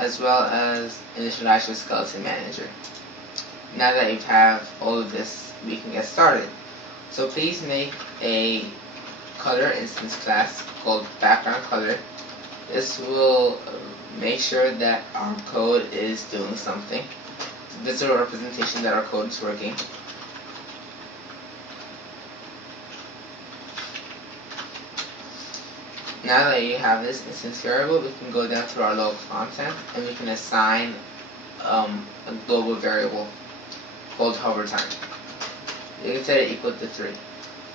as well as initialize your skeleton manager. Now that you have all of this, we can get started. So please make a color instance class called background color. This will make sure that our code is doing something. This is a representation that our code is working. Now that you have this instance variable, we can go down to our local content and we can assign a global variable called hover time. You can set it equal to 3.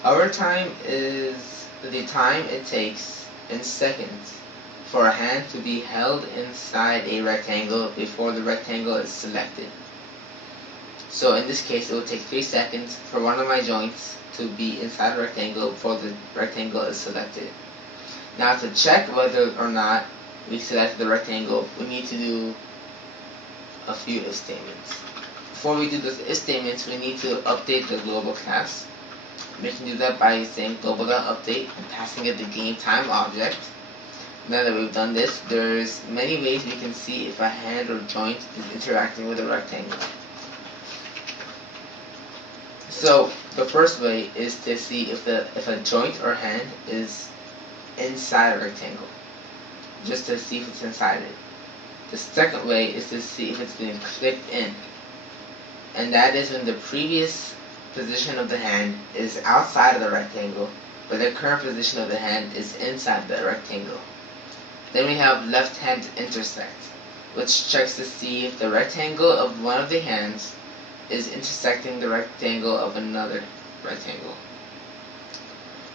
Hover time is the time it takes in seconds for a hand to be held inside a rectangle before the rectangle is selected. So in this case, it will take 3 seconds for one of my joints to be inside a rectangle before the rectangle is selected. Now to check whether or not we selected the rectangle, we need to do a few if statements. Before we do those if statements, we need to update the global class. We can do that by saying global.update and passing it the game time object. Now that we've done this, there's many ways we can see if a hand or joint is interacting with a rectangle. So the first way is to see if a joint or hand is inside a rectangle, just to see if it's inside it. The second way is to see if it's been clicked in, and that is when the previous position of the hand is outside of the rectangle, but the current position of the hand is inside the rectangle. Then we have left hand intersect, which checks to see if the rectangle of one of the hands is intersecting the rectangle of another rectangle.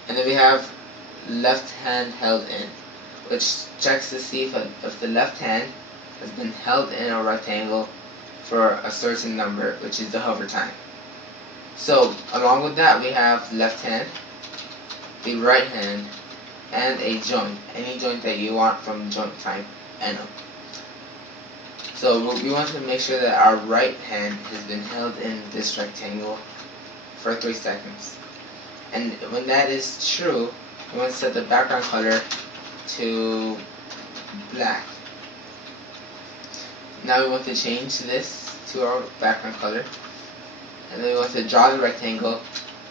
And then we have left hand held in, which checks to see if the left hand has been held in a rectangle for a certain number, which is the hover time. So along with that, we have left hand, the right hand, and a joint, any joint that you want from joint type NO. So we want to make sure that our right hand has been held in this rectangle for 3 seconds. And when that is true, we want to set the background color to black. Now we want to change this to our background color. And then we want to draw the rectangle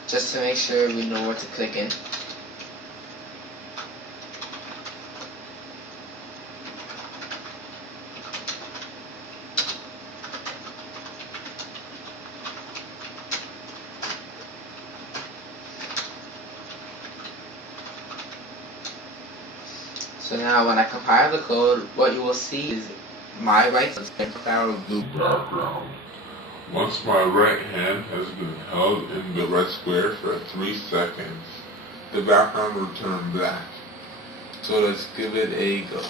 just to make sure we know where to click in. So now when I compile the code, what you will see is my right blue background. Once my right hand has been held in the red square for 3 seconds, the background will turn black. So let's give it a go.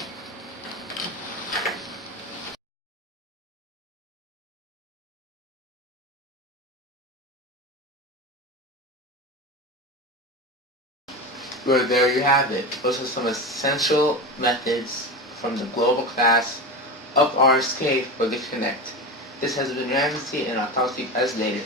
Well, there you have it. Those are some essential methods from the global class of RSK for the Kinect. This has been your MC, and I'll talk to you guys later.